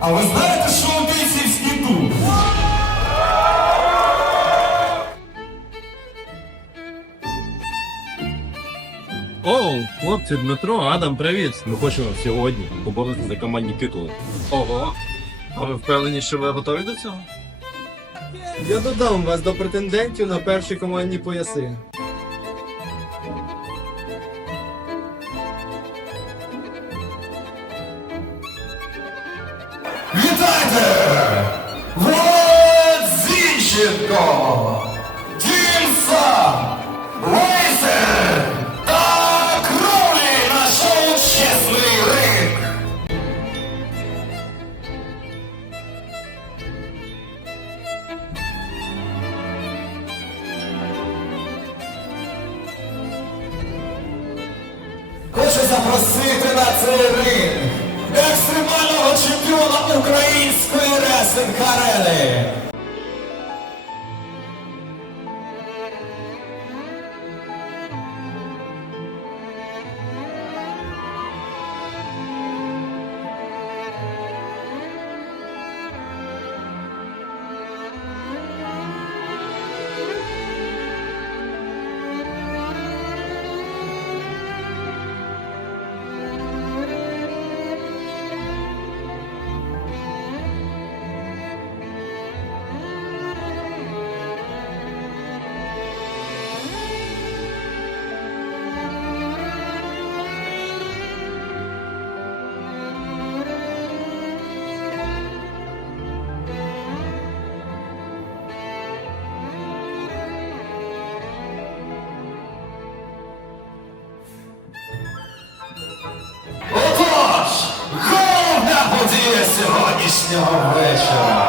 А ви знаєте, що у бійцівський дух? Оу, хлопці, Дмитро, Адам, привіт. Ми хочемо сьогодні поборотися за командні титули. Ого. А ви впевнені, що ви готові до цього? Я додам вас до претендентів на перші командні пояси. Зінченко! Дімса! Лейсер! Та Кровлі на шоу «Чесний ринг! Хочу запросити на цей ринг екстремального чемпіона української реслинг Отож, головна подія сьогоднішнього вечора.